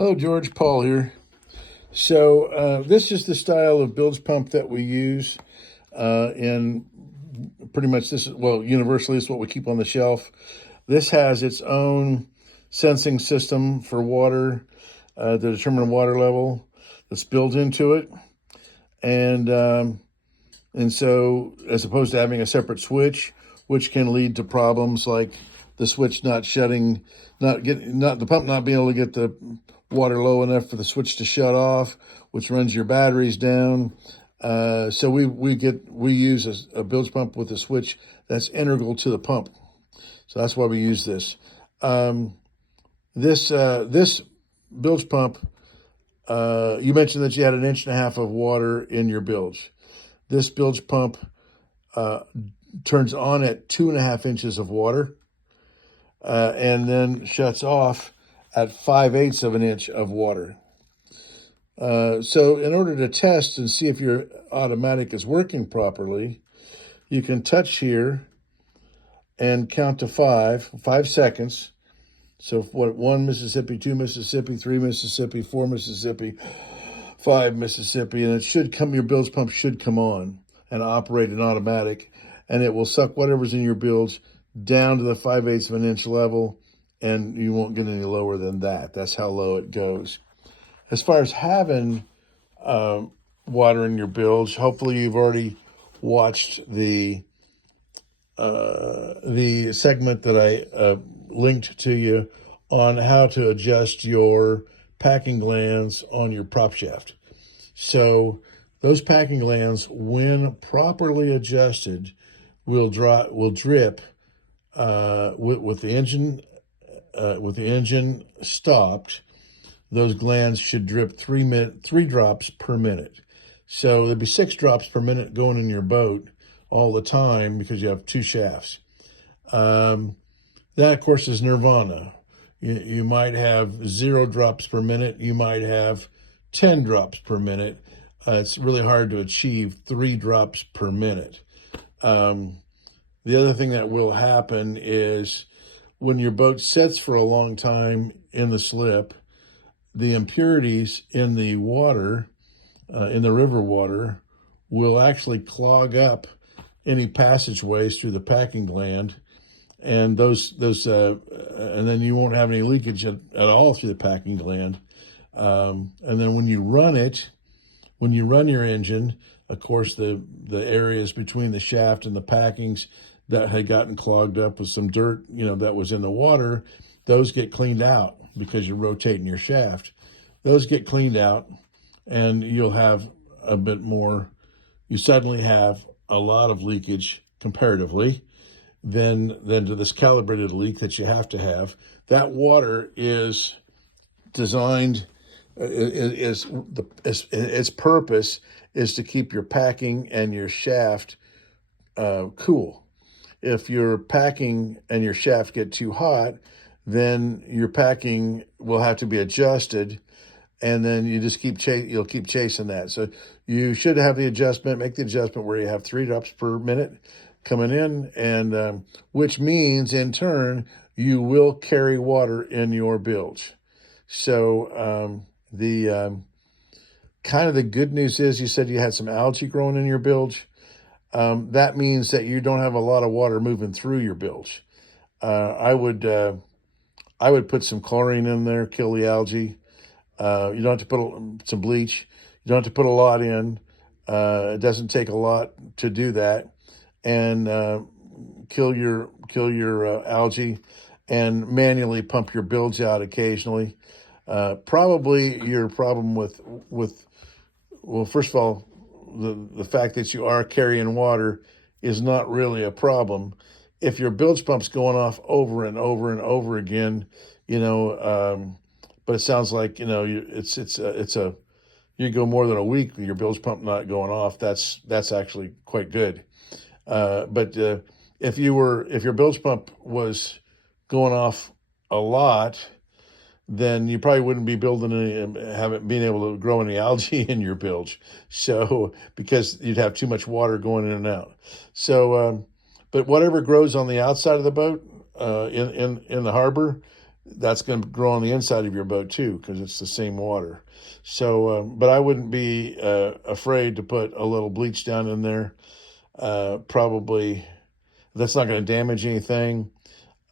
Hello, George. Paul here. So this is the style of bilge pump that we use in pretty much this. Well, universally, it's what we keep on the shelf. This has its own sensing system for water to determine water level that's built into it, and and so as opposed to having a separate switch, which can lead to problems like the switch not shutting, not the pump not being able to get the water low enough for the switch to shut off, which runs your batteries down. So we use a bilge pump with a switch that's integral to the pump. So that's why we use this. This bilge pump. You mentioned that you had 1.5 inches of water in your bilge. This bilge pump turns on at 2.5 inches of water, and then shuts off at 5/8 of an inch of water. So in order to test and see if your automatic is working properly, you can touch here and count to 5 seconds. So what, 1 Mississippi, 2 Mississippi, 3 Mississippi, 4 Mississippi, 5 Mississippi, and it should come, your bilge pump should come on and operate in automatic, and it will suck whatever's in your bilge down to the 5/8 of an inch level, and you won't get any lower than that. That's how low it goes. As far as having water in your bilge, hopefully you've already watched the segment that I linked to you on how to adjust your packing glands on your prop shaft. So those packing glands, when properly adjusted, will drip with the engine stopped. Those glands should drip 3 drops per minute. So there'd be 6 drops per minute going in your boat all the time because you have 2 shafts. That, of course, is nirvana. You might have 0 drops per minute. You might have 10 drops per minute. It's really hard to achieve 3 drops per minute. The other thing that will happen is when your boat sits for a long time in the slip, the impurities in the water, in the river water, will actually clog up any passageways through the packing gland, and and then you won't have any leakage at all through the packing gland. And then when you run your engine, of course, the areas between the shaft and the packings that had gotten clogged up with some dirt, that was in the water, those get cleaned out because you're rotating your shaft. Those get cleaned out, and you'll have a bit more. You suddenly have a lot of leakage comparatively than to this calibrated leak that you have to have. That water is designed, its purpose is to keep your packing and your shaft cool. If your packing and your shaft get too hot, then your packing will have to be adjusted, and then you just you'll keep chasing that. So you should have make the adjustment where you have 3 drops per minute coming in, and which means in turn you will carry water in your bilge. So the kind of the good news is, you said you had some algae growing in your bilge. That means that you don't have a lot of water moving through your bilge. I would put some chlorine in there, kill the algae. You don't have to put some bleach. You don't have to put a lot in. It doesn't take a lot to do that, and kill your algae, and manually pump your bilge out occasionally. Probably your problem with well, first of all, the fact that you are carrying water is not really a problem. If your bilge pump's going off over and over and over again, but it sounds like you go more than a week with your bilge pump not going off. That's actually quite good. But if your bilge pump was going off a lot, then you probably wouldn't be being able to grow any algae in your bilge. So, because you'd have too much water going in and out. So, but whatever grows on the outside of the boat, in the harbor, that's going to grow on the inside of your boat too, because it's the same water. So, but I wouldn't be afraid to put a little bleach down in there. Probably that's not going to damage anything.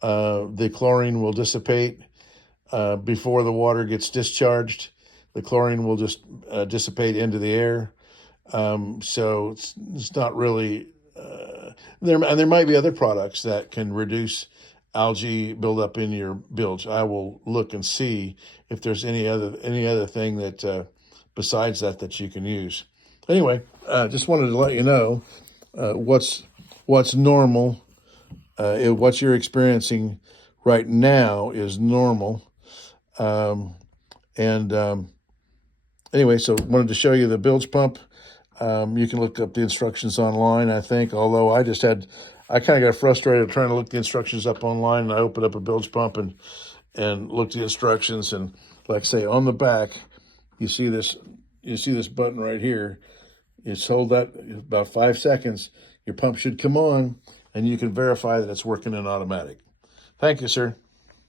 The chlorine will dissipate before the water gets discharged. The chlorine will just dissipate into the air. So it's not really there might be other products that can reduce algae buildup in your bilge. I will look and see if there's any other thing that besides that you can use. Anyway, just wanted to let you know what's normal. What you're experiencing right now is normal. And anyway, so wanted to show you the bilge pump. You can look up the instructions online, I think, although I kind of got frustrated trying to look the instructions up online, and I opened up a bilge pump and looked the instructions, and like I say, on the back, you see this button right here. You just hold that about 5 seconds, your pump should come on, and you can verify that it's working in automatic. Thank you, sir.